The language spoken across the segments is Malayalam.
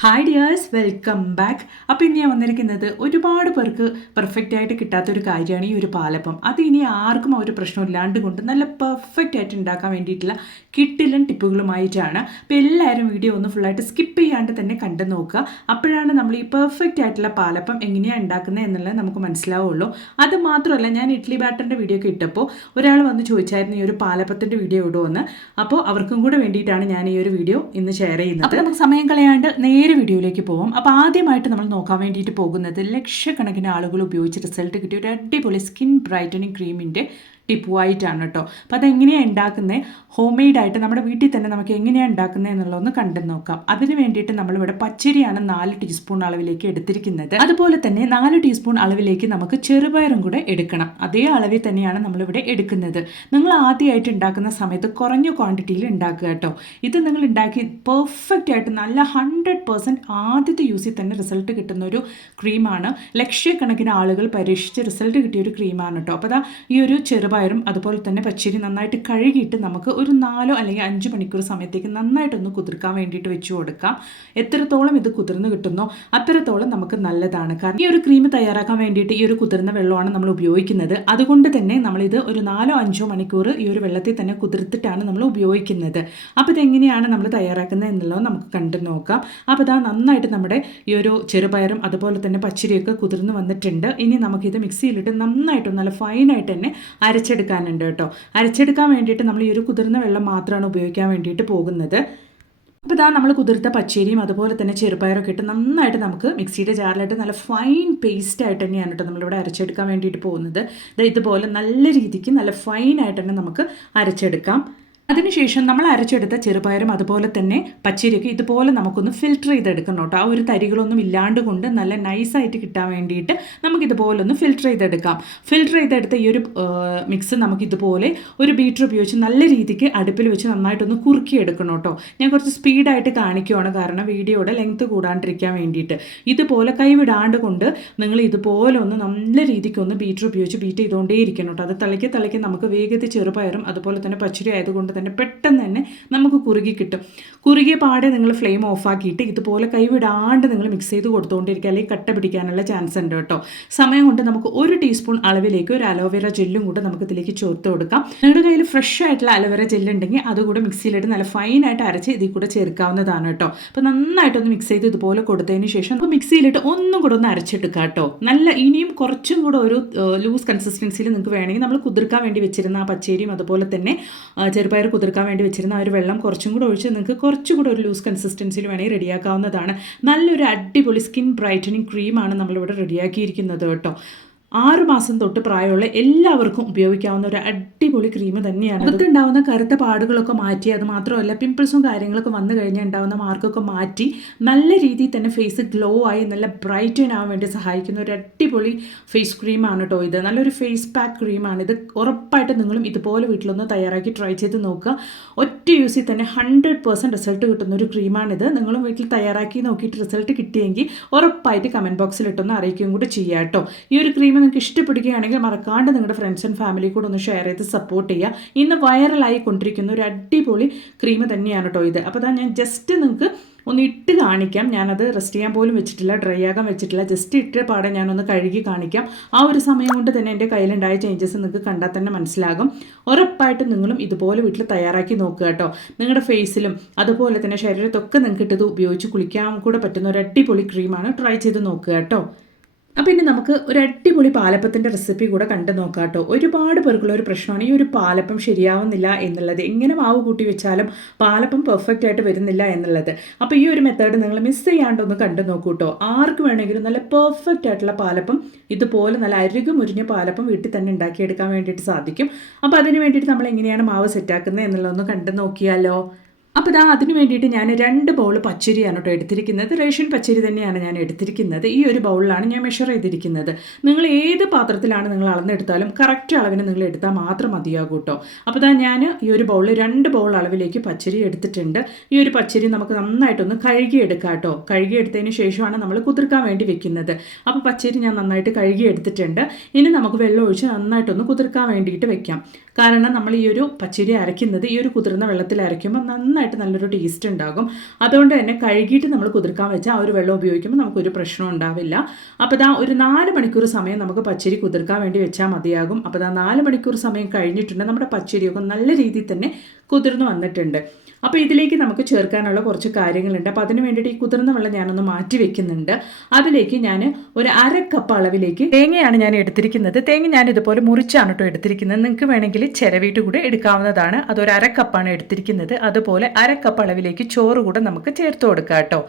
Hi dears, welcome back. അപ്പോൾ ഇനി ഞാൻ വന്നിരിക്കുന്നത് ഒരുപാട് പേർക്ക് പെർഫെക്റ്റ് ആയിട്ട് കിട്ടാത്തൊരു കാര്യമാണ് ഈ ഒരു പാലപ്പം. അത് ഇനി ആർക്കും ആ ഒരു പ്രശ്നമില്ലാണ്ട് കൊണ്ട് നല്ല പെർഫെക്റ്റ് ആയിട്ട് ഉണ്ടാക്കാൻ വേണ്ടിയിട്ടുള്ള കിട്ടിലൻ ടിപ്പുകളുമായിട്ടാണ്. അപ്പോൾ എല്ലാവരും വീഡിയോ ഒന്ന് ഫുള്ളായിട്ട് സ്കിപ്പ് ചെയ്യാണ്ട് തന്നെ കണ്ടു നോക്കുക. അപ്പോഴാണ് നമ്മൾ ഈ പെർഫെക്റ്റ് ആയിട്ടുള്ള പാലപ്പം എങ്ങനെയാണ് ഉണ്ടാക്കുന്നത് എന്നുള്ളത് നമുക്ക് മനസ്സിലാവുള്ളൂ. അത് മാത്രമല്ല, ഞാൻ ഇഡ്ഡലി ബാറ്ററിൻ്റെ വീഡിയോ ഒക്കെ ഇട്ടപ്പോൾ ഒരാൾ വന്ന് ചോദിച്ചായിരുന്നു ഈ ഒരു പാലപ്പത്തിൻ്റെ വീഡിയോ ഇടുമെന്ന്. അപ്പോൾ അവർക്കും കൂടെ വേണ്ടിയിട്ടാണ് ഞാൻ ഈ ഒരു വീഡിയോ ഇന്ന് ഷെയർ ചെയ്യുന്നത്. അപ്പോൾ നമുക്ക് സമയം കളയാണ്ട് നേരെ വീഡിയോയിലേക്ക് പോകാം. അപ്പോൾ ആദ്യമായിട്ട് നമ്മൾ നോക്കാൻ വേണ്ടിയിട്ട് പോകുന്നത് ലക്ഷക്കണക്കിന് ആളുകൾ ഉപയോഗിച്ച് റിസൾട്ട് കിട്ടിയ ഒരു അടിപൊളി സ്കിൻ ബ്രൈറ്റനിങ് ക്രീമിൻ്റെ ടിപ്പുമായിട്ടാണ് കേട്ടോ. അപ്പോൾ അതെങ്ങനെയാണ് ഉണ്ടാക്കുന്നത്, ഹോം മെയ്ഡായിട്ട് നമ്മുടെ വീട്ടിൽ തന്നെ നമുക്ക് എങ്ങനെയാണ് ഉണ്ടാക്കുന്നത് എന്നുള്ളതൊന്ന് കണ്ടു നോക്കാം. അതിന് വേണ്ടിയിട്ട് നമ്മളിവിടെ പച്ചരിയാണ് 4 ടീസ്പൂൺ അളവിലേക്ക് എടുത്തിരിക്കുന്നത്. അതുപോലെ തന്നെ 4 ടീസ്പൂൺ അളവിലേക്ക് നമുക്ക് ചെറുപയറും കൂടെ എടുക്കണം. അതേ അളവിൽ തന്നെയാണ് നമ്മളിവിടെ എടുക്കുന്നത്. നിങ്ങൾ ആദ്യമായിട്ട് ഉണ്ടാക്കുന്ന സമയത്ത് കുറഞ്ഞ ക്വാണ്ടിറ്റിയിൽ ഉണ്ടാക്കുക കേട്ടോ. ഇത് നിങ്ങൾ ഉണ്ടാക്കി പെർഫെക്റ്റ് ആയിട്ട് നല്ല 100% ആദ്യത്തെ യൂസിൽ തന്നെ റിസൾട്ട് കിട്ടുന്ന ഒരു ക്രീമാണ്. ലക്ഷക്കണക്കിന് ആളുകൾ പരീക്ഷിച്ച് റിസൾട്ട് കിട്ടിയ ഒരു ക്രീമാണ് കേട്ടോ. അപ്പോൾ ഈ ഒരു ചെറുപയറും അതുപോലെ തന്നെ പച്ചരി നന്നായിട്ട് കഴുകിയിട്ട് നമുക്ക് ഒരു 4 അല്ലെങ്കിൽ 5 മണിക്കൂർ സമയത്തേക്ക് നന്നായിട്ടൊന്ന് കുതിർക്കാൻ വേണ്ടിയിട്ട് വെച്ച് കൊടുക്കാം. എത്രത്തോളം ഇത് കുതിർന്ന് കിട്ടുന്നോ അത്രത്തോളം നമുക്ക് നല്ലതാണ്. കാരണം ഈ ഒരു ക്രീം തയ്യാറാക്കാൻ വേണ്ടിയിട്ട് ഈ ഒരു കുതിർന്ന വെള്ളമാണ് നമ്മൾ ഉപയോഗിക്കുന്നത്. അതുകൊണ്ട് തന്നെ നമ്മളിത് ഒരു 4-5 മണിക്കൂർ ഈ ഒരു വെള്ളത്തിൽ തന്നെ കുതിർത്തിട്ടാണ് നമ്മൾ ഉപയോഗിക്കുന്നത്. അപ്പോൾ ഇതെങ്ങനെയാണ് നമ്മൾ തയ്യാറാക്കുന്നത് എന്നുള്ളത് നമുക്ക് കണ്ടു നോക്കാം. അപ്പോൾ ഇതാ നന്നായിട്ട് നമ്മുടെ ഈ ഒരു ചെറുപയറും അതുപോലെ തന്നെ പച്ചരിയൊക്കെ കുതിർന്ന് വന്നിട്ടുണ്ട്. ഇനി നമുക്കിത് മിക്സിയിലിട്ട് നന്നായിട്ട് നല്ല ഫൈനായിട്ട് തന്നെ അരച്ചെടുക്കാനുണ്ട് കേട്ടോ. അരച്ചെടുക്കാൻ വേണ്ടിയിട്ട് നമ്മൾ ഈ ഒരു കുതിർന്ന വെള്ളം മാത്രമാണ് ഉപയോഗിക്കാൻ വേണ്ടിയിട്ട് പോകുന്നത്. അപ്പോൾ ഇതാ നമ്മൾ കുതിർത്ത പച്ചരിയും അതുപോലെ തന്നെ ചെറുപയറൊക്കെ ഇട്ട് നന്നായിട്ട് നമുക്ക് മിക്സിയുടെ ജാറിലിട്ട് നല്ല ഫൈൻ പേസ്റ്റായിട്ട് തന്നെയാണ് കേട്ടോ നമ്മളിവിടെ അരച്ചെടുക്കാൻ വേണ്ടിയിട്ട് പോകുന്നത്. ഇതുപോലെ നല്ല രീതിക്ക് നല്ല ഫൈനായിട്ട് തന്നെ നമുക്ക് അരച്ചെടുക്കാം. അതിനുശേഷം നമ്മൾ അരച്ചെടുത്ത ചെറുപയറും അതുപോലെ തന്നെ പച്ചരിയൊക്കെ ഇതുപോലെ നമുക്കൊന്ന് ഫിൽറ്റർ ചെയ്തെടുക്കണം കേട്ടോ. ആ ഒരു തരികളൊന്നും ഇല്ലാണ്ട് കൊണ്ട് നല്ല നൈസായിട്ട് കിട്ടാൻ വേണ്ടിയിട്ട് നമുക്കിതുപോലെ ഒന്ന് ഫിൽറ്റർ ചെയ്തെടുക്കാം. ഫിൽറ്റർ ചെയ്തെടുത്ത ഈ ഒരു മിക്സ് നമുക്കിതുപോലെ ഒരു ബീറ്റർ ഉപയോഗിച്ച് നല്ല രീതിക്ക് അടുപ്പിൽ വെച്ച് നന്നായിട്ടൊന്ന് കുറുക്കിയെടുക്കണം കേട്ടോ. ഞാൻ കുറച്ച് സ്പീഡായിട്ട് കാണിക്കുവാണ്, കാരണം വീഡിയോയുടെ ലെങ്ത്ത് കൂടാണ്ടിരിക്കാൻ വേണ്ടിയിട്ട്. ഇതുപോലെ കൈവിടാണ്ട് കൊണ്ട് നിങ്ങൾ ഇതുപോലെ ഒന്ന് നല്ല രീതിക്കൊന്ന് ബീറ്റർ ഉപയോഗിച്ച് ബീറ്റ് ചെയ്തുകൊണ്ടേ ഇരിക്കണം കേട്ടോ. അത് തിളക്കി നമുക്ക് വേഗത്തിൽ ചെറുപയറും അതുപോലെ തന്നെ പച്ചരി ആയതുകൊണ്ട് തന്നെ പെട്ടെന്ന് തന്നെ നമുക്ക് കുറുകി കിട്ടും. കുറുകിയ പാടെ നിങ്ങൾ ഫ്ലെയിം ഓഫാക്കിയിട്ട് ഇതുപോലെ കൈവിടാണ്ട് നിങ്ങൾ മിക്സ് ചെയ്ത് കൊടുത്തുകൊണ്ടിരിക്കുക, അല്ലെങ്കിൽ കട്ട പിടിക്കാനുള്ള ചാൻസ് ഉണ്ട് കേട്ടോ. സമയം കൊണ്ട് നമുക്ക് 1 ടീസ്പൂൺ അളവിലേക്ക് ഒരു അലോവേര ജെല്ലും കൂടെ നമുക്ക് ഇതിലേക്ക് ചേർത്ത് കൊടുക്കാം. നിങ്ങളുടെ കയ്യിൽ ഫ്രഷ് ആയിട്ടുള്ള അലോവേര ജെല്ലുണ്ടെങ്കിൽ അതുകൂടെ മിക്സിയിലിട്ട് നല്ല ഫൈനായിട്ട് അരച്ച് ഇതിൽ കൂടെ ചേർക്കാവുന്നതാണ് കേട്ടോ. അപ്പോൾ നന്നായിട്ടൊന്ന് മിക്സ് ചെയ്ത് ഇതുപോലെ കൊടുത്തതിന് ശേഷം നമുക്ക് മിക്സിയിലിട്ട് ഒന്നും കൂടെ ഒന്ന് അരച്ചെടുക്കാം കേട്ടോ. നല്ല ഇനിയും കുറച്ചും കൂടെ ഒരു ലൂസ് കൺസിസ്റ്റൻസിയിൽ നിങ്ങൾക്ക് വേണമെങ്കിൽ നമ്മൾ കുതിർക്കാൻ വേണ്ടി വെച്ചിരുന്ന ആ പച്ചരിയും അതുപോലെ തന്നെ ചെറുപയർ കുതിർക്കാൻ വേണ്ടി വെച്ചിരുന്ന ആ ഒരു വെള്ളം കുറച്ചും കൂടെ ഒഴിച്ച് നിങ്ങൾക്ക് കുറച്ചുകൂടെ ഒരു ലൂസ് കൺസിസ്റ്റൻസിയിൽ വേണമെങ്കിൽ റെഡിയാക്കാവുന്നതാണ്. നല്ലൊരു അടിപൊളി സ്കിൻ ബ്രൈറ്റനിങ് ക്രീമാണ് നമ്മളിവിടെ റെഡിയാക്കിയിരിക്കുന്നത് കേട്ടോ. 6 മാസം തൊട്ട് പ്രായമുള്ള എല്ലാവർക്കും ഉപയോഗിക്കാവുന്ന ഒരു അടിപൊളി ക്രീം തന്നെയാണ്. അകത്തുണ്ടാവുന്ന കറുത്ത പാടുകളൊക്കെ മാറ്റി, അത് മാത്രമല്ല പിമ്പിൾസും കാര്യങ്ങളൊക്കെ വന്നു കഴിഞ്ഞാൽ ഉണ്ടാവുന്ന മാർക്കൊക്കെ മാറ്റി നല്ല രീതിയിൽ തന്നെ ഫേസ് ഗ്ലോ ആയി നല്ല ബ്രൈറ്റൻ ആവാൻ വേണ്ടി സഹായിക്കുന്ന ഒരു അടിപൊളി ഫേസ് ക്രീമാണ് കേട്ടോ ഇത്. നല്ലൊരു ഫേസ് പാക്ക് ക്രീമാണ് ഇത്. ഉറപ്പായിട്ട് നിങ്ങളും ഇതുപോലെ വീട്ടിലൊന്ന് തയ്യാറാക്കി ട്രൈ ചെയ്ത് നോക്കുക. ഒറ്റ യൂസിൽ തന്നെ 100% റിസൾട്ട് കിട്ടുന്ന ഒരു ക്രീമാണിത്. നിങ്ങളും വീട്ടിൽ തയ്യാറാക്കി നോക്കിയിട്ട് റിസൾട്ട് കിട്ടിയെങ്കിൽ ഉറപ്പായിട്ട് കമൻറ്റ് ബോക്സിലിട്ടൊന്ന് അറിയിക്കുകയും കൂടി ചെയ്യാം കേട്ടോ. ഈ ഒരു ക്രീം നിങ്ങൾക്ക് ഇഷ്ടപ്പെടുകയാണെങ്കിൽ മറക്കാണ്ട് നിങ്ങളുടെ ഫ്രണ്ട്സ് ആൻഡ് ഫാമിലി കൂടെ ഒന്ന് ഷെയർ ചെയ്ത് സപ്പോർട്ട് ചെയ്യുക. ഇന്ന് വൈറലായി കൊണ്ടിരിക്കുന്ന ഒരു അടിപൊളി ക്രീം തന്നെയാണ് കേട്ടോ ഇത്. അപ്പോൾ ഞാൻ ജസ്റ്റ് നിങ്ങൾക്ക് ഒന്ന് ഇട്ട് കാണിക്കാം. ഞാനത് റെസ്റ്റ് ചെയ്യാൻ പോലും വെച്ചിട്ടില്ല, ഡ്രൈ ആകാൻ വെച്ചിട്ടില്ല. ജസ്റ്റ് ഇട്ട പാടെ ഞാനൊന്ന് കഴുകി കാണിക്കാം. ആ ഒരു സമയം കൊണ്ട് തന്നെ എൻ്റെ കയ്യിലുണ്ടായ ചേഞ്ചസ് നിങ്ങൾക്ക് കണ്ടാൽ തന്നെ മനസ്സിലാകും. ഉറപ്പായിട്ടും നിങ്ങളും ഇതുപോലെ വീട്ടിൽ തയ്യാറാക്കി നോക്കുക കേട്ടോ. നിങ്ങളുടെ ഫേസിലും അതുപോലെ തന്നെ ശരീരത്തൊക്കെ നിങ്ങൾക്ക് ഇട്ടത് ഉപയോഗിച്ച് കുളിക്കാൻ കൂടെ പറ്റുന്ന ഒരു അടിപൊളി ക്രീമാണ്. ട്രൈ ചെയ്ത് നോക്കുക കേട്ടോ. അപ്പോൾ ഇനി നമുക്ക് ഒരു അടിപൊളി പാലപ്പത്തിൻ്റെ റെസിപ്പി കൂടെ കണ്ടു നോക്കാം കേട്ടോ. ഒരുപാട് പേർക്കുള്ള ഒരു പ്രശ്നമാണ് ഈ ഒരു പാലപ്പം ശരിയാവുന്നില്ല എന്നുള്ളത്. എങ്ങനെ മാവ് കൂട്ടി വെച്ചാലും പാലപ്പം പെർഫെക്റ്റ് ആയിട്ട് വരുന്നില്ല എന്നുള്ളത്. അപ്പോൾ ഈ ഒരു മെത്തേഡ് നിങ്ങൾ മിസ് ചെയ്യാണ്ടൊന്ന് കണ്ടു നോക്കൂ കേട്ടോ. ആർക്ക് വേണമെങ്കിലും നല്ല പെർഫെക്റ്റ് ആയിട്ടുള്ള പാലപ്പം ഇതുപോലെ നല്ല അരികു മുരിഞ്ഞ പാലപ്പം വീട്ടിൽ തന്നെ ഉണ്ടാക്കിയെടുക്കാൻ വേണ്ടിയിട്ട് സാധിക്കും. അപ്പോൾ അതിന് വേണ്ടിയിട്ട് നമ്മൾ എങ്ങനെയാണ് മാവ് സെറ്റാക്കുന്നത് എന്നുള്ളതൊന്ന് കണ്ടു നോക്കിയാലോ. അപ്പോൾ അതിന് വേണ്ടിയിട്ട് ഞാൻ 2 ബൗൾ പച്ചരിയാണ് കേട്ടോ എടുത്തിരിക്കുന്നത്. റേഷൻ പച്ചരി തന്നെയാണ് ഞാൻ എടുത്തിരിക്കുന്നത്. ഈ ഒരു ബൗളിലാണ് ഞാൻ മെഷർ ചെയ്തിരിക്കുന്നത്. നിങ്ങൾ ഏത് പാത്രത്തിലാണ് നിങ്ങൾ അളന്നെടുത്താലും കറക്റ്റ് അളവിന് നിങ്ങൾ എടുത്താൽ മാത്രം മതിയാകും കേട്ടോ. അപ്പോൾ ഞാൻ ഈ ഒരു ബൗളിൽ 2 ബൗൾ അളവിലേക്ക് പച്ചരി എടുത്തിട്ടുണ്ട്. ഈ ഒരു പച്ചരി നമുക്ക് നന്നായിട്ടൊന്ന് കഴുകിയെടുക്കാം കേട്ടോ. കഴുകിയെടുത്തതിന് ശേഷമാണ് നമ്മൾ കുതിർക്കാൻ വേണ്ടി വെക്കുന്നത്. അപ്പോൾ പച്ചരി ഞാൻ നന്നായിട്ട് കഴുകിയെടുത്തിട്ടുണ്ട്. ഇനി നമുക്ക് വെള്ളം ഒഴിച്ച് നന്നായിട്ടൊന്ന് കുതിർക്കാൻ വേണ്ടിയിട്ട് വെക്കാം. കാരണം നമ്മൾ ഈ ഒരു പച്ചരി അരയ്ക്കുന്നത് ഈ ഒരു കുതിർന്ന വെള്ളത്തിൽ അരയ്ക്കുമ്പോൾ നന്നായിട്ട് നന്നായിട്ട് നല്ലൊരു ടേസ്റ്റ് ഉണ്ടാകും. അതുകൊണ്ട് തന്നെ കഴുകിയിട്ട് നമ്മൾ കുതിർക്കാൻ വെച്ചാൽ ആ ഒരു വെള്ളം ഉപയോഗിക്കുമ്പോൾ നമുക്കൊരു പ്രശ്നം ഉണ്ടാവില്ല. അപ്പോൾ ദാ ഒരു 4 മണിക്കൂർ സമയം നമുക്ക് പച്ചരി കുതിർക്കാൻ വേണ്ടി വെച്ചാൽ മതിയാകും. അപ്പോൾ ദാ 4 മണിക്കൂർ സമയം കഴിഞ്ഞിട്ടുണ്ട്. നമ്മുടെ പച്ചരിയൊക്കെ നല്ല രീതിയിൽ തന്നെ കുതിർന്ന് വന്നിട്ടുണ്ട്. അപ്പോൾ ഇതിലേക്ക് നമുക്ക് ചേർക്കാനുള്ള കുറച്ച് കാര്യങ്ങളുണ്ട്. അപ്പോൾ അതിന് വേണ്ടിയിട്ട് ഈ കുതിർന്ന വെള്ളം ഞാനൊന്ന് മാറ്റി വെക്കുന്നുണ്ട്. അതിലേക്ക് ഞാൻ ഒരു 1/2 കപ്പ് അളവിലേക്ക് തേങ്ങയാണ് ഞാൻ എടുത്തിരിക്കുന്നത്. തേങ്ങ ഞാൻ ഇതുപോലെ മുറിച്ചാണ് കേട്ടോ എടുത്തിരിക്കുന്നത്. നിങ്ങൾക്ക് വേണമെങ്കിൽ ചിരവിയിട്ട് കൂടെ എടുക്കാവുന്നതാണ്. അതൊരു 1/2 കപ്പാണ് എടുത്തിരിക്കുന്നത്. അതുപോലെ 1/2 കപ്പ് അളവിലേക്ക് ചോറ് കൂടെ നമുക്ക് ചേർത്ത് കൊടുക്കാം കേട്ടോ.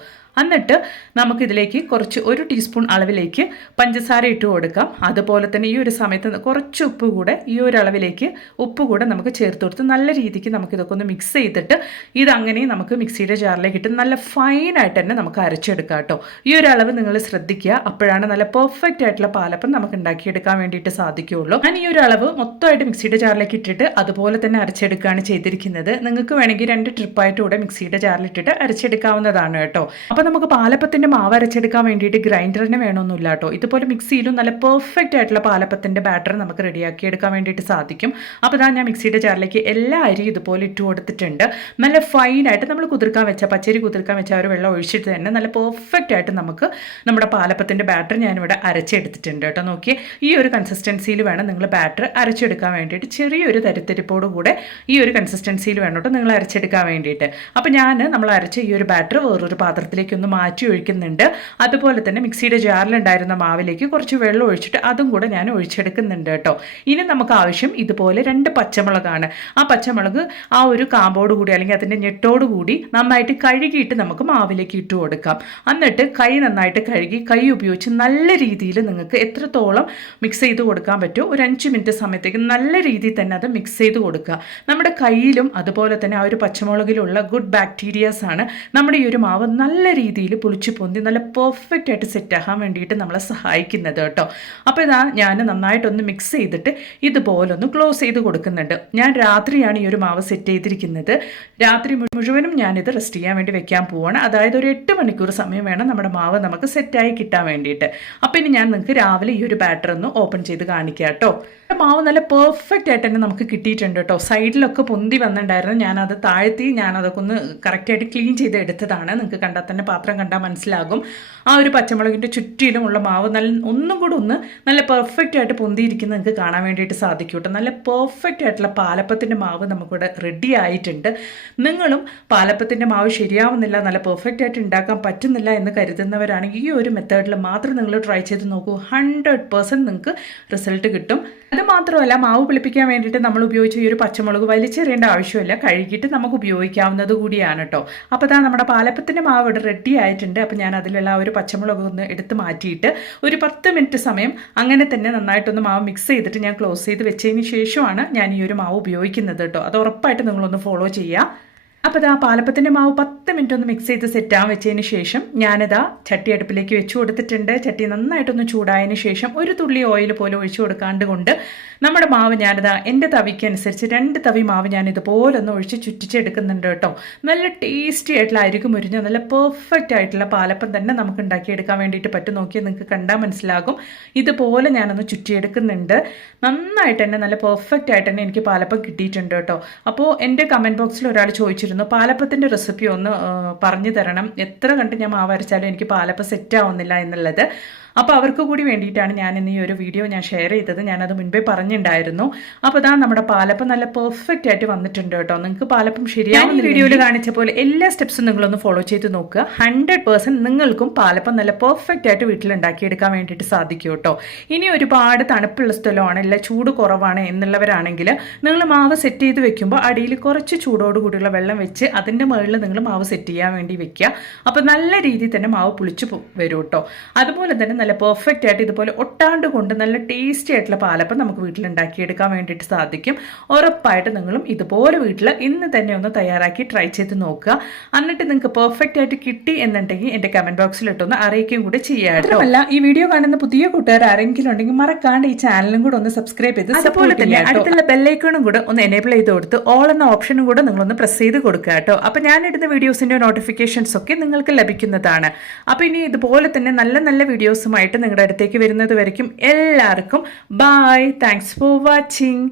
എന്നിട്ട് നമുക്കിതിലേക്ക് കുറച്ച് 1 ടീസ്പൂൺ അളവിലേക്ക് പഞ്ചസാര ഇട്ട് കൊടുക്കാം. അതുപോലെ തന്നെ ഈ ഒരു സമയത്ത് കുറച്ച് ഉപ്പ് കൂടെ ഈ ഒരു അളവിലേക്ക് ഉപ്പ് കൂടെ നമുക്ക് ചേർത്ത് കൊടുത്ത് നല്ല രീതിക്ക് നമുക്കിതൊക്കെ ഒന്ന് മിക്സ് ചെയ്തിട്ട് ഇതങ്ങനെ നമുക്ക് മിക്സിയുടെ ജാറിലേക്ക് ഇട്ട് നല്ല ഫൈനായിട്ട് തന്നെ നമുക്ക് അരച്ചെടുക്കാം കേട്ടോ. ഈ ഒരു അളവ് നിങ്ങൾ ശ്രദ്ധിക്കുക. അപ്പോഴാണ് നല്ല പെർഫെക്റ്റ് ആയിട്ടുള്ള പാലപ്പം നമുക്ക് ഉണ്ടാക്കിയെടുക്കാൻ വേണ്ടിയിട്ട് സാധിക്കുകയുള്ളൂ. ഞാൻ ഈ ഒരു അളവ് മൊത്തമായിട്ട് മിക്സിയുടെ ജാറിലേക്ക് ഇട്ടിട്ട് അതുപോലെ തന്നെ അരച്ചെടുക്കുകയാണ് ചെയ്തിരിക്കുന്നത്. നിങ്ങൾക്ക് വേണമെങ്കിൽ 2 ട്രിപ്പായിട്ട് കൂടെ മിക്സിയുടെ ജാറിലിട്ടിട്ട് അരച്ചെടുക്കാവുന്നതാണ് കേട്ടോ. അപ്പോൾ നമുക്ക് പാലപ്പത്തിൻ്റെ മാവ് അരച്ചെടുക്കാൻ വേണ്ടിയിട്ട് ഗ്രൈൻഡറിന് വേണമെന്നില്ല കേട്ടോ. ഇതുപോലെ മിക്സിയിലും നല്ല പെർഫെക്റ്റ് ആയിട്ടുള്ള പാലപ്പത്തിൻ്റെ ബാറ്റർ നമുക്ക് റെഡിയാക്കി എടുക്കാൻ വേണ്ടിയിട്ട് സാധിക്കും. അപ്പോൾ ഞാൻ മിക്സിയുടെ ജാറിലേക്ക് എല്ലാ അരിയും ഇതുപോലെ ഇട്ട് കൊടുത്തിട്ടുണ്ട്. നല്ല ഫൈനായിട്ട് നമ്മൾ കുതിർക്കാൻ വെച്ച പച്ചരി കുതിർക്കാൻ വെച്ച ഒരു വെള്ളം ഒഴിച്ചിട്ട് തന്നെ നല്ല പെർഫെക്റ്റ് ആയിട്ട് നമുക്ക് നമ്മുടെ പാലപ്പത്തിൻ്റെ ബാറ്റർ ഞാനിവിടെ അരച്ചെടുത്തിട്ടുണ്ട് കേട്ടോ. നോക്കിയേ, ഈ ഒരു കൺസിസ്റ്റൻസിയിൽ വേണം നിങ്ങൾ ബാറ്റർ അരച്ചെടുക്കാൻ വേണ്ടിയിട്ട്. ചെറിയൊരു തരിത്തരിപ്പോട് കൂടെ ഈ ഒരു കൺസിസ്റ്റൻസിയിൽ വേണം കേട്ടോ നിങ്ങൾ അരച്ചെടുക്കാൻ വേണ്ടിയിട്ട്. അപ്പോൾ നമ്മൾ അരച്ച ഈ ഒരു ബാറ്റർ വേറൊരു പാത്രത്തിലേക്ക് ഒന്ന് മാറ്റി ഒഴിക്കുന്നുണ്ട്. അതുപോലെ തന്നെ മിക്സിയുടെ ജാറിലുണ്ടായിരുന്ന മാവിലേക്ക് കുറച്ച് വെള്ളം ഒഴിച്ചിട്ട് അതും കൂടെ ഞാൻ ഒഴിച്ചെടുക്കുന്നുണ്ട് കേട്ടോ. ഇനി നമുക്ക് ആവശ്യം ഇതുപോലെ 2 പച്ചമുളകാണ്. ആ പച്ചമുളക് ആ ഒരു കാമ്പോട് കൂടി അല്ലെങ്കിൽ അതിൻ്റെ ഞെട്ടോട് കൂടി നന്നായിട്ട് കഴുകിയിട്ട് നമുക്ക് മാവിലേക്ക് ഇട്ട് കൊടുക്കാം. എന്നിട്ട് കൈ നന്നായിട്ട് കഴുകി കൈ ഉപയോഗിച്ച് നല്ല രീതിയിൽ നിങ്ങൾക്ക് എത്രത്തോളം മിക്സ് ചെയ്ത് കൊടുക്കാൻ പറ്റുമോ ഒരു 5 മിനിറ്റ് സമയത്തേക്ക് നല്ല രീതിയിൽ തന്നെ അത് മിക്സ് ചെയ്ത് കൊടുക്കുക. നമ്മുടെ കയ്യിലും അതുപോലെ തന്നെ ആ ഒരു പച്ചമുളകിലുള്ള ഗുഡ് ബാക്ടീരിയാസ് ആണ് നമ്മുടെ ഈ ഒരു മാവ് നല്ല രീതിയിൽ പുളിച്ച് പൊന്തി നല്ല പെർഫെക്റ്റ് ആയിട്ട് സെറ്റാകാൻ വേണ്ടിയിട്ട് നമ്മളെ സഹായിക്കുന്നത് കേട്ടോ. അപ്പോൾ ഞാൻ നന്നായിട്ടൊന്ന് മിക്സ് ചെയ്തിട്ട് ഇതുപോലെ ഒന്ന് ക്ലോസ് ചെയ്ത് കൊടുക്കുന്നുണ്ട്. ഞാൻ രാത്രിയാണ് ഈ ഒരു മാവ് സെറ്റ് ചെയ്തിരിക്കുന്നത്. രാത്രി മുഴുവനും ഞാനിത് റെസ്റ്റ് ചെയ്യാൻ വേണ്ടി വെക്കാൻ പോവാണ്. അതായത് ഒരു 8 മണിക്കൂർ സമയം വേണം നമ്മുടെ മാവ് നമുക്ക് സെറ്റായി കിട്ടാൻ വേണ്ടിയിട്ട്. അപ്പോൾ ഇനി ഞാൻ നിങ്ങൾക്ക് രാവിലെ ഈ ഒരു ബാറ്റർ ഒന്ന് ഓപ്പൺ ചെയ്ത് കാണിക്കാം കേട്ടോ. മാവ് നല്ല പെർഫെക്റ്റ് ആയിട്ട് തന്നെ നമുക്ക് കിട്ടിയിട്ടുണ്ട് കേട്ടോ. സൈഡിലൊക്കെ പൊന്തി വന്നിട്ടുണ്ടായിരുന്നു. ഞാനത് താഴ്ത്തി ഞാനതൊക്കെ ഒന്ന് കറക്റ്റായിട്ട് ക്ലീൻ ചെയ്ത് എടുത്തതാണ്. നിങ്ങൾക്ക് കണ്ടാൽ തന്നെ പാത്രം കണ്ടാൽ മനസ്സിലാകും. ആ ഒരു പച്ചമുളകിൻ്റെ ചുറ്റിലുമുള്ള മാവ് ഒന്നും കൂടെ ഒന്ന് നല്ല പെർഫെക്റ്റ് ആയിട്ട് പൊന്തിയിരിക്കുന്നത് നിങ്ങൾക്ക് കാണാൻ വേണ്ടിയിട്ട് സാധിക്കും കേട്ടോ. നല്ല പെർഫെക്റ്റ് ആയിട്ടുള്ള പാലപ്പത്തിൻ്റെ മാവ് നമുക്കിവിടെ റെഡി ആയിട്ടുണ്ട്. നിങ്ങളും പാലപ്പത്തിൻ്റെ മാവ് ശരിയാവുന്നില്ല, നല്ല പെർഫെക്റ്റ് ആയിട്ട് ഉണ്ടാക്കാൻ പറ്റുന്നില്ല എന്ന് കരുതുന്നവരാണെങ്കിൽ ഈ ഒരു മെത്തേഡിൽ മാത്രം നിങ്ങൾ ട്രൈ ചെയ്ത് നോക്കൂ. 100% നിങ്ങൾക്ക് റിസൾട്ട് കിട്ടും. അത് മാത്രമല്ല, മാവ് പുളിപ്പിക്കാൻ വേണ്ടിയിട്ട് നമ്മൾ ഉപയോഗിച്ച ഈ ഒരു പച്ചമുളക് വലിച്ചെറിയേണ്ട ആവശ്യമില്ല, കഴുകിയിട്ട് നമുക്ക് ഉപയോഗിക്കാവുന്നത് കൂടിയാണ് കേട്ടോ. അപ്പോൾ നമ്മുടെ പാലപ്പത്തിൻ്റെ മാവ് ഇവിടെ റെഡി ആയിട്ടുണ്ട്. അപ്പോൾ ഞാൻ അതിലുള്ള ആ ഒരു പച്ചമുളക് ഒന്ന് എടുത്ത് മാറ്റിയിട്ട് ഒരു 10 മിനിറ്റ് സമയം അങ്ങനെ തന്നെ നന്നായിട്ടൊന്ന് മാവ് മിക്സ് ചെയ്തിട്ട് ഞാൻ ക്ലോസ് ചെയ്ത് വെച്ചതിന് ശേഷമാണ് ഞാൻ ഈ ഒരു മാവ് ഉപയോഗിക്കുന്നത് കേട്ടോ. അത് ഉറപ്പായിട്ട് നിങ്ങളൊന്ന് ഫോളോ ചെയ്യുക. അപ്പോൾ പാലപ്പത്തിൻ്റെ മാവ് 10 മിനിറ്റ് ഒന്ന് മിക്സ് ചെയ്ത് സെറ്റാൻ വെച്ചതിന് ശേഷം ഞാനിതാ ചട്ടി അടുപ്പിലേക്ക് വെച്ച് കൊടുത്തിട്ടുണ്ട്. ചട്ടി നന്നായിട്ടൊന്ന് ചൂടായതിന് ശേഷം ഒരു തുള്ളി ഓയിൽ പോലെ ഒഴിച്ചു കൊടുക്കാണ്ട് കൊണ്ട് നമ്മുടെ മാവ് ഞാനിതാ എൻ്റെ തവിക്കനുസരിച്ച് 2 തവി മാവ് ഞാൻ ഇതുപോലെ ഒന്ന് ഒഴിച്ച് ചുറ്റിച്ചെടുക്കുന്നുണ്ട് കേട്ടോ. നല്ല ടേസ്റ്റി ആയിട്ടുള്ള അരികു മുരിഞ്ഞ നല്ല പെർഫെക്റ്റ് ആയിട്ടുള്ള പാലപ്പം തന്നെ നമുക്ക് ഉണ്ടാക്കിയെടുക്കാൻ വേണ്ടിയിട്ട് പറ്റും. നോക്കിയാൽ നിങ്ങൾക്ക് കണ്ടാൽ മനസ്സിലാകും. ഇതുപോലെ ഞാനൊന്ന് ചുറ്റിയെടുക്കുന്നുണ്ട്. നന്നായിട്ട് തന്നെ നല്ല പെർഫെക്റ്റ് ആയിട്ട് തന്നെ എനിക്ക് പാലപ്പം കിട്ടിയിട്ടുണ്ട് കേട്ടോ. അപ്പോൾ എൻ്റെ കമൻറ്റ് ബോക്സിൽ ഒരാൾ ചോദിച്ചിരുന്നു പാലപ്പത്തിൻ്റെ റെസിപ്പി ഒന്ന് പറഞ്ഞു തരണം, എത്ര കണ്ട് ഞാൻ മാവ് അരച്ചാലും എനിക്ക് പാലപ്പം സെറ്റ് ആവുന്നില്ല എന്നുള്ളത്. അപ്പോൾ അവർക്ക് കൂടി വേണ്ടിയിട്ടാണ് ഞാൻ ഇന്ന് ഈ ഒരു വീഡിയോ ഞാൻ ഷെയർ ചെയ്തത്. ഞാനത് മുൻപേ പറഞ്ഞിട്ടുണ്ടായിരുന്നു. അപ്പോൾ നമ്മുടെ പാലപ്പം നല്ല പെർഫെക്റ്റ് ആയിട്ട് വന്നിട്ടുണ്ട് കേട്ടോ. നിങ്ങൾക്ക് പാലപ്പം ശരിയാവുന്ന വീഡിയോയിൽ കാണിച്ച പോലെ എല്ലാ സ്റ്റെപ്സും നിങ്ങളൊന്ന് ഫോളോ ചെയ്ത് നോക്കുക. 100% നിങ്ങൾക്കും പാലപ്പം നല്ല പെർഫെക്റ്റ് ആയിട്ട് വീട്ടിലുണ്ടാക്കിയെടുക്കാൻ വേണ്ടിയിട്ട് സാധിക്കും കേട്ടോ. ഇനി ഒരുപാട് തണുപ്പുള്ള സ്ഥലമാണ്, ഇല്ല ചൂട് കുറവാണ് എന്നുള്ളവരാണെങ്കിൽ നിങ്ങൾ മാവ് സെറ്റ് ചെയ്ത് വെക്കുമ്പോൾ അടിയിൽ കുറച്ച് ചൂടോട് കൂടിയുള്ള വെള്ളം വെച്ച് അതിൻ്റെ മുകളിൽ നിങ്ങൾ മാവ് സെറ്റ് ചെയ്യാൻ വേണ്ടി വെക്കുക. അപ്പോൾ നല്ല രീതിയിൽ തന്നെ മാവ് പുളിച്ച് വരും കേട്ടോ. അതുപോലെ തന്നെ നല്ല പെർഫെക്റ്റ് ആയിട്ട് ഇതുപോലെ ഒട്ടാണ്ട് കൊണ്ട് നല്ല ടേസ്റ്റി ആയിട്ടുള്ള പാലപ്പം നമുക്ക് വീട്ടിലുണ്ടാക്കിയെടുക്കാൻ വേണ്ടിയിട്ട് സാധിക്കും. ഉറപ്പായിട്ട് നിങ്ങളും ഇതുപോലെ വീട്ടിൽ ഇന്ന് തന്നെ ഒന്ന് തയ്യാറാക്കി ട്രൈ ചെയ്ത് നോക്കുക. എന്നിട്ട് നിങ്ങൾക്ക് പെർഫെക്റ്റ് ആയിട്ട് കിട്ടി എന്നുണ്ടെങ്കിൽ എൻ്റെ കമൻറ്റ് ബോക്സിൽ ഇട്ടൊന്ന് അറിയിക്കുകയും കൂടെ ചെയ്യാട്ടോ. അല്ല, ഈ വീഡിയോ കാണുന്ന പുതിയ കൂട്ടുകാർ ആരെങ്കിലും ഉണ്ടെങ്കിൽ മറക്കാണ്ട് ഈ ചാനലും കൂടെ ഒന്ന് സബ്സ്ക്രൈബ് ചെയ്ത് അതുപോലെ തന്നെ അടുത്തുള്ള ബെല്ലൈക്കണും കൂടെ ഒന്ന് എനേബിൾ ചെയ്ത് കൊടുത്ത് ഓൾ എന്ന ഓപ്ഷനും കൂടെ നിങ്ങളൊന്ന് പ്രസ് ചെയ്ത് കൊടുക്കുക കേട്ടോ. അപ്പോൾ ഞാനിടുന്ന വീഡിയോസിൻ്റെ നോട്ടിഫിക്കേഷൻസ് ഒക്കെ നിങ്ങൾക്ക് ലഭിക്കുന്നതാണ്. അപ്പോൾ ഇനി ഇതുപോലെ തന്നെ നല്ല നല്ല വീഡിയോസുമായിട്ട് നിങ്ങളുടെ അടുത്തേക്ക് വരുന്നത് വരയ്ക്കും എല്ലാവർക്കും ബൈ. Thanks for watching.